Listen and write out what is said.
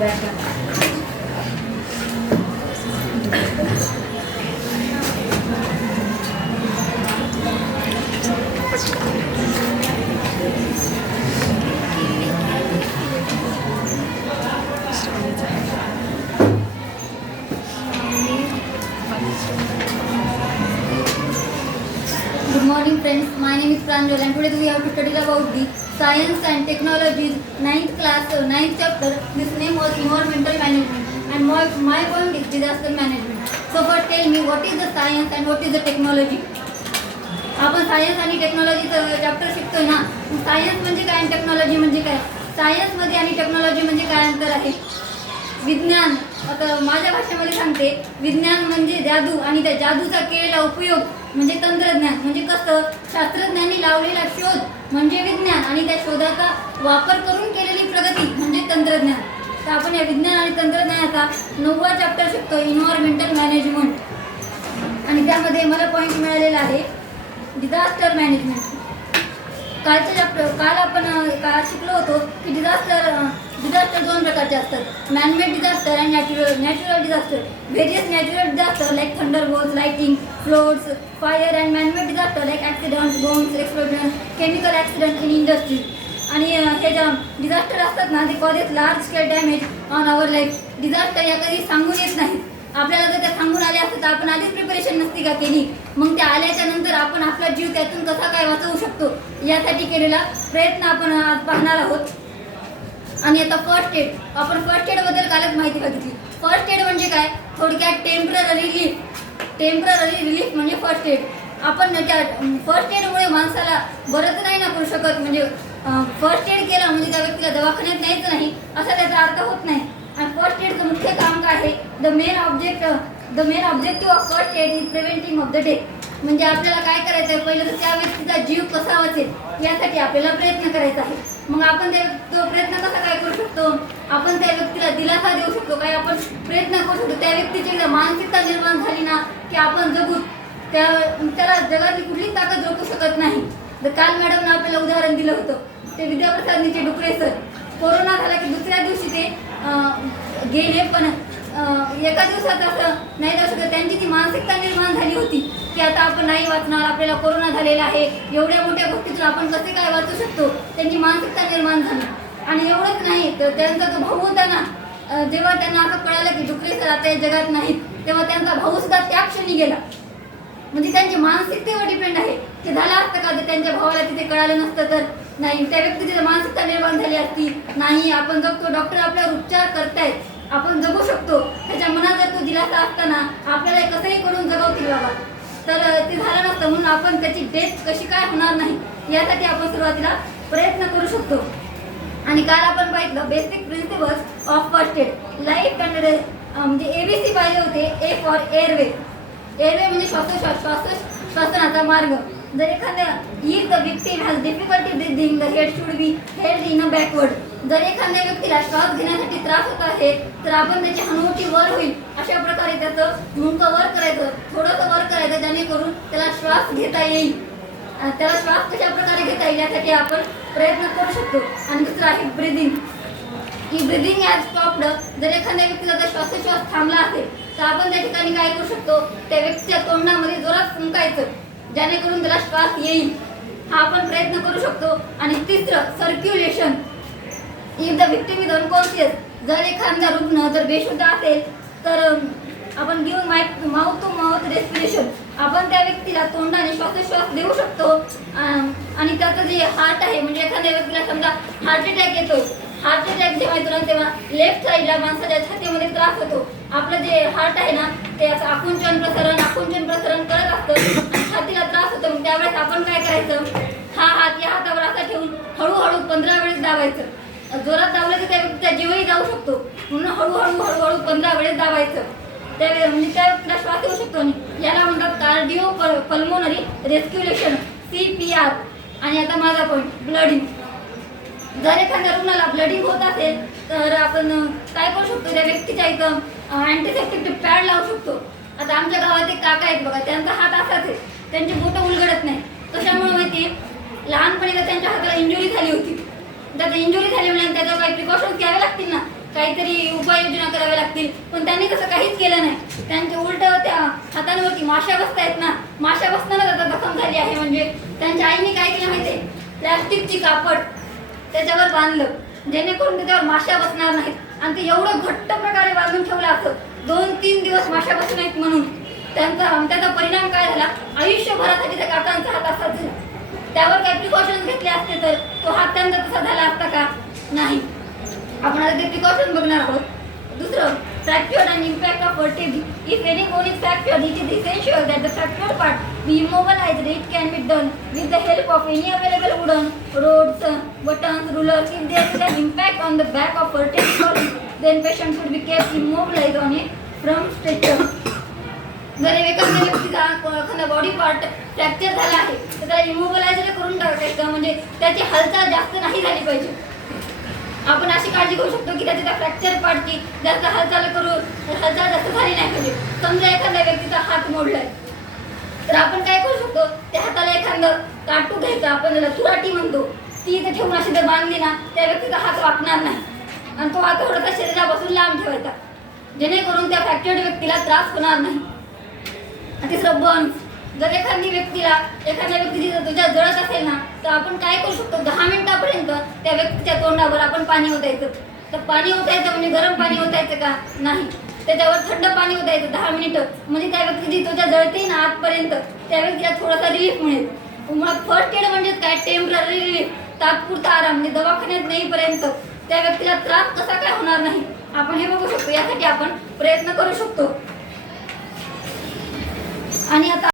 Good morning friends, my name is Pranjal and today we have to study about the Science and Technology 9th class, 9th chapter. This name was Environmental Management and my point is Disaster Management. So first tell me what is the science and what is the technology? आपण science आणि टेक्नॉलॉजीचं chapter शिकतोय ना. Science म्हणजे काय आणि technology म्हणजे काय? सायन्समध्ये आणि टेक्नॉलॉजी म्हणजे काय अंतर आहे? विज्ञान, आता माझ्या भाषेमध्ये सांगते, विज्ञान म्हणजे जादू आणि त्या जादूचा केलेला उपयोग म्हणजे तंत्रज्ञान. म्हणजे कसं, शास्त्रज्ञांनी लावलेला शोध म्हणजे विज्ञान आणि त्या शोधाचा वापर करून केलेली प्रगती म्हणजे तंत्रज्ञान. तर आपण या विज्ञान आणि तंत्रज्ञानाचा 9वा चॅप्टर शिकतो, एन्व्हायरमेंटल मॅनेजमेंट. आणि त्यामध्ये मला पॉईंट मिळालेला आहे डिझास्टर मॅनेजमेंट. काल आपण शिकलो होतो की डिझास्टर 2 प्रकारचे असतात, मॅनमेड डिझास्टर आणि natural disaster. Various natural disaster like thunderbolts, lightning, floods, fire and manmade disaster like accident, bombs, explosion, chemical accident in industry. आणि हे ज्या डिझास्टर असतात ना, ते causes large scale damage on our life. Disaster या कधी सांगून येत नाहीत. आपल्याला जर त्या सांगून आल्या असतात तर आपण आधीच प्रिपरेशन नसती का केली. मग त्या आल्याच्या नंतर आपण आपला जीव त्यातून कसा काय वाचवू शकतो यासाठी केलेला प्रयत्न आपण आज पाहणार आहोत. आणि आता फर्स्ट एड, आपण फर्स्ट एडबद्दल कालच माहिती बघितली. फर्स्ट एड म्हणजे काय, थोडक्यात टेम्पररी रिलीफ म्हणजे फर्स्ट एड. आपण त्या फर्स्ट एडमुळे माणसाला बरंच नाही ना करू शकत. म्हणजे फर्स्ट एड केला म्हणजे त्या व्यक्तीला दवाखान्यात न्यायचं नाही असा त्याचा अर्थ होत नाही. आणि फर्स्ट एडचं मुख्य काम काय आहे, the main objective of first aid is preventing of the death. म्हणजे आपल्याला काय करायचं आहे, पहिलं तर त्या व्यक्तीचा जीव कसा वाचेल यासाठी आपल्याला प्रयत्न करायचा आहे. मग आपण तो प्रयत्न कसा काय करू शकतो, आपण त्या व्यक्तीला दिलासा देऊ शकतो, काय आपण प्रयत्न करू शकतो. त्या व्यक्तीची मानसिकता निर्माण झाली ना की आपण जगू, त्याला जगातली कुठलीच ताकद रोखू शकत नाही. तर काल मॅडमनं आपल्याला उदाहरण दिलं होतं, ते विद्याप्रसादनीचे डुकरे सर. कोरोना झाला की दुसऱ्या दिवशी ते गेले, पण एका दिवसात असं नाही जाऊ शकत. त्यांची ती मानसिकता निर्माण झाली होती की आता आपण नाही वाचणार, आपल्याला कोरोना झालेला आहे, एवढ्या मोठ्या गोष्टीतून आपण कसे काय वाचू शकतो, त्यांची मानसिकता निर्माण झाली. आणि एवढंच नाही तर त्यांचा तो भाऊ होता ना, जेव्हा त्यांना असं कळालं की डुकरे सर आता या जगात नाहीत, तेव्हा त्यांचा भाऊ सुद्धा त्या क्षणी गेला. म्हणजे त्यांची मानसिकतेवर डिपेंड आहे. ते झालं असतं का, त्यांच्या भावाला तिथे कळालं नसतं तर नाही, त्या व्यक्तीची मानसिकता निर्माण झाली असती, नाही आपण जगतो, डॉक्टर आपल्यावर उपचार करतायत, आपण जगू शकतो, त्याच्या मनात जर तो दिलासा असताना आपल्याला कसंही करून जगवतील बाबा, तर ते झालं नसतं. म्हणून आपण त्याची डेथ कशी काय होणार नाही यासाठी आपण सुरुवातीला प्रयत्न करू शकतो. आणि काल आपण पाहिलं basic principles of first aid, life and म्हणजे ABC पाहिले होते. A for airway. एअरवे म्हणजे श्वासनाचा मार्ग. जर एखाद्या if the victim has difficulty breathing the head should be held in a backward. जर एखाद्या व्यक्तीला श्वास घेण्यासाठी त्रास होत आहे तर आपण त्याची हनुवटी वर होईल अशा प्रकारे त्याचं मुंडकं वर करायचं, थोडंसं वर करायचं, जेणेकरून त्याला श्वास घेता येईल. त्याला श्वास कशा प्रकारे घेता येईल यासाठी आपण प्रयत्न करू शकतो. आणि दुसरं आहे ब्रीदिंग. की ब्रीदिंग हॅज स्टॉप्ड. जर एखाद्या व्यक्तीला जर श्वासोच्छ्वास थांबला असेल तर आपण त्या ठिकाणी काय करू शकतो, त्या व्यक्तीच्या तोंडामध्ये जोरात फुंकायचं, जेणेकरून त्याला श्वास येईल. हा आपण प्रयत्न करू शकतो. आणि तिसरं circulation. If the victim is unconscious. जर एखादा रुग्ण जर बेशुद्ध असेल तर आपण give mouth to mouth respiration. आपण त्या व्यक्तीला तोंडाने श्वासोच्छ्वास देऊ शकतो. आणि त्याचं जे हार्ट आहे, म्हणजे एखाद्या व्यक्तीला समजा हार्ट अटॅक येतो, हार्ट अटॅक जेव्हा येतो तेव्हा लेफ्ट साईडला माणसाच्या छातीमध्ये त्रास होतो. आपलं जे हार्ट आहे ना ते असं आकुंचन प्रसरण करत असतं आणि छातीला त्रास होतो. मग त्यावेळेस आपण काय करायचं, हा हात या हातावर असा ठेवून हळूहळू 15 वेळेस दाबायचं. जोरात दाबलं तर त्या व्यक्तीचा जीवही जाऊ शकतो, म्हणून हळूहळू 15 वेळेस दाबायचं. त्यावेळेस म्हणजे त्या व्यक्तीला श्वास येऊ शकतो. याला म्हणतात कार्डिओ पल्मोनरी रेस्क्युलेशन, CPR. आणि आता माझा पॉईंट ब्लडिंग. जर एखाद्या रुग्णाला ब्लडिंग होत असेल तर आपण काय करू शकतो, त्या व्यक्तीच्या इथं अँटीसेप्टिक पॅड लावू शकतो. आता आमच्या गावात एक काका आहेत बघा, त्यांचा हात असाच आहे, त्यांची बोटं उलगडत नाही. कशामुळे माहिती आहे, लहानपणी तर त्यांच्या हाताला इंजुरी झाली होती. त्यात इंजुरी झाली म्हणजे त्याच्यावर काही प्रिकॉशन्स घ्यावे लागतील ना. काहीतरी उपाययोजना कराव्या लागतील, पण त्यांनी तसं काहीच केलं नाही. त्यांच्या उलट त्या हातांवरती माशा बसतायत ना, माशा बसतानाच आता जखम झाली आहे. म्हणजे त्यांच्या आईने काय केलं माहिती आहे, प्लॅस्टिकची कापड त्याच्यावर बांधलं जेणेकरून त्याच्यावर माशा बसणार नाहीत, आणि ते एवढं घट्ट प्रकारे बांधून ठेवलं असं 2-3 दिवस माशा बसू नयेत म्हणून. त्याचा परिणाम काय झाला, आयुष्यभरासाठी त्या काकांचा हात असाच झाला. त्यावर काही प्रिकॉशन्स घेतले असते तर तो हात त्यांचा तसा झाला असता का, नाही. आपण आता ते प्रिकॉशन बघणार आहोत. दुसरं, fracture and impact of vertebrae. If any bone is fractured, it is essential that the fractured part be immobilized. It can be done with the help of any available wooden rods, buttons, rulers. If there is an impact on the back of vertebrae column, then patient should be kept immobilized on a from stretcher. जर एखाद्या व्यक्तीचा एखादा body part fracture झाला आहे तर त्याला immobilise करून टाकायचं, म्हणजे त्याची हालचाल जास्त नाही झाली पाहिजे. आपण अशी काळजी घेऊ शकतो की त्याच्या फ्रॅक्चर पार्टची जास्त हालचाल जास्त झाली नाही पाहिजे. समजा एखाद्या व्यक्तीचा हात मोडलाय तर आपण काय करू शकतो, त्या हाताला एखादं काटू घ्यायचं, आपण त्याला तुराटी म्हणतो, ती इथे ठेवून अशी जर बांधली ना, त्या व्यक्तीचा हात वाकणार नाही आणि तो हात थोडासा शरीरापासून लांब ठेवायचा जेणेकरून त्या फ्रॅक्चर्ड व्यक्तीला त्रास होणार नाही. तिसरं, बर्न्स. जर एखाद्या व्यक्ती तुझ्या जळत असेल ना, तर आपण काय करू शकतो, 10 मिनिटापर्यंत त्या व्यक्तीच्या तोंडावर आपण पाणी ओतायचं. तर पाणी ओतायचं म्हणजे गरम पाणी ओतायचं का, नाही, त्याच्यावर थंड पाणी ओतायचं 10 मिनिटं. म्हणजे त्या व्यक्ती तुझ्या जळते ना आतपर्यंत, त्या व्यक्तीला थोडासा रिलीफ मिळेल. मुळात फर्स्ट एड म्हणजे काय, टेम्पररी रिलीफ, तात्पुरता आराम. म्हणजे दवाखान्यात नेईपर्यंत त्या व्यक्तीला त्रास कसा काय होणार नाही, आपण हे बघू शकतो. यासाठी आपण प्रयत्न करू शकतो. आणि आता